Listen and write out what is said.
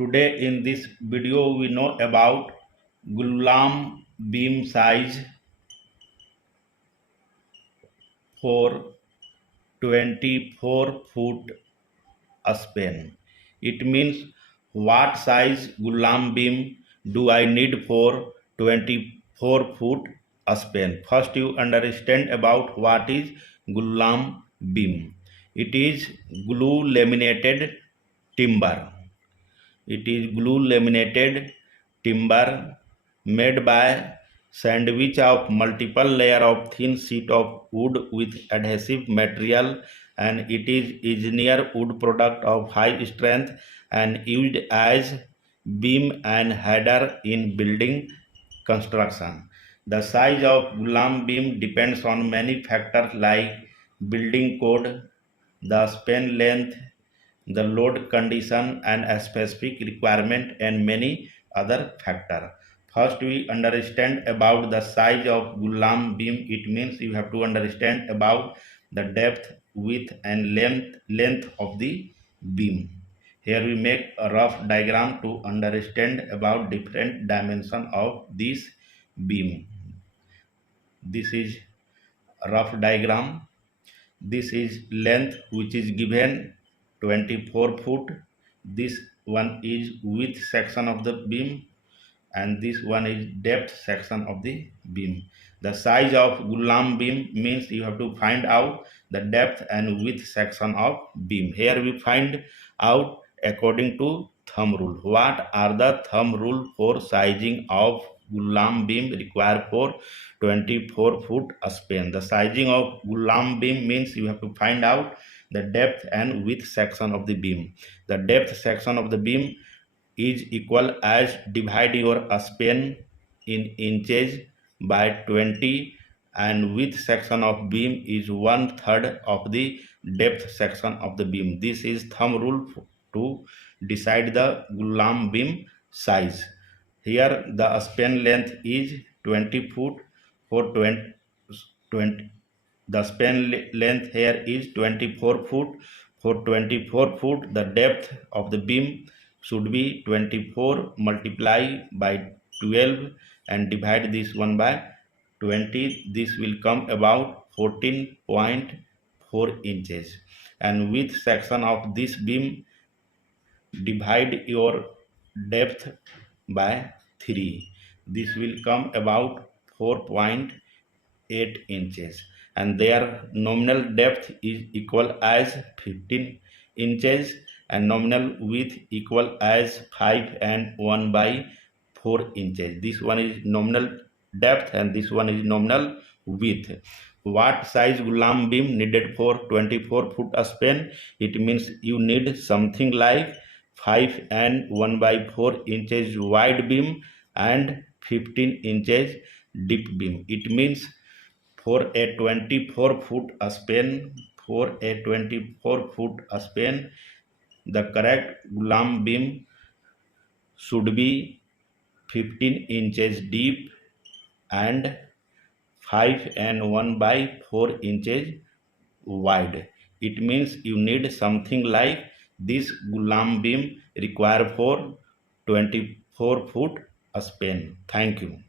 Today in this video we know about Gulam beam size for 24 foot span. It means what size Gulam beam do I need for 24 foot span. First you understand about what is Gulam beam. It is glue laminated timber. It is glue laminated timber made by sandwich of multiple layer of thin sheet of wood with adhesive material, and it is engineer wood product of high strength and used as beam and header in building construction. The size of Gulam beam depends on many factors like building code, the span length, the load condition and a specific requirement, and many other factors. First we understand about the size of Gulam beam. It means you have to understand about the depth, width and length of the beam. Here we make a rough diagram to understand about different dimension of this beam. This is a rough diagram. This is length which is given 24 foot. This one is width section of the beam, and this one is depth section of the beam. The size of Gulam beam means you have to find out the depth and width section of beam. Here we find out according to thumb rule. What are the thumb rule for sizing of Gulam beam required for 24 foot span? The sizing of Gulam beam means you have to find out the depth and width section of the beam. The depth section of the beam is equal as divide your span in inches by 20, and width section of beam is 1/3 of the depth section of the beam. This is thumb rule to decide the Gulam beam size. Here the span length is 20 foot for 20 the span length here is 24 foot. For 24 foot the depth of the beam should be 24 multiply by 12 and divide this one by 20. This will come about 14.4 inches. And width section of this beam, divide your depth by 3. This will come about 4.8 inches, and their nominal depth is equal as 15 inches and nominal width equal as 5 and 1/4 inches. This one is nominal depth and this one is nominal width. What size Gulam beam needed for 24 foot span? It means you need something like 5 and 1/4 inches wide beam and 15 inches deep beam. It means for a 24 foot span, the correct Gulam beam should be 15 inches deep and 5 and 1/4 inches wide. It means you need something like this Gulam beam required for 24 foot span. Thank you.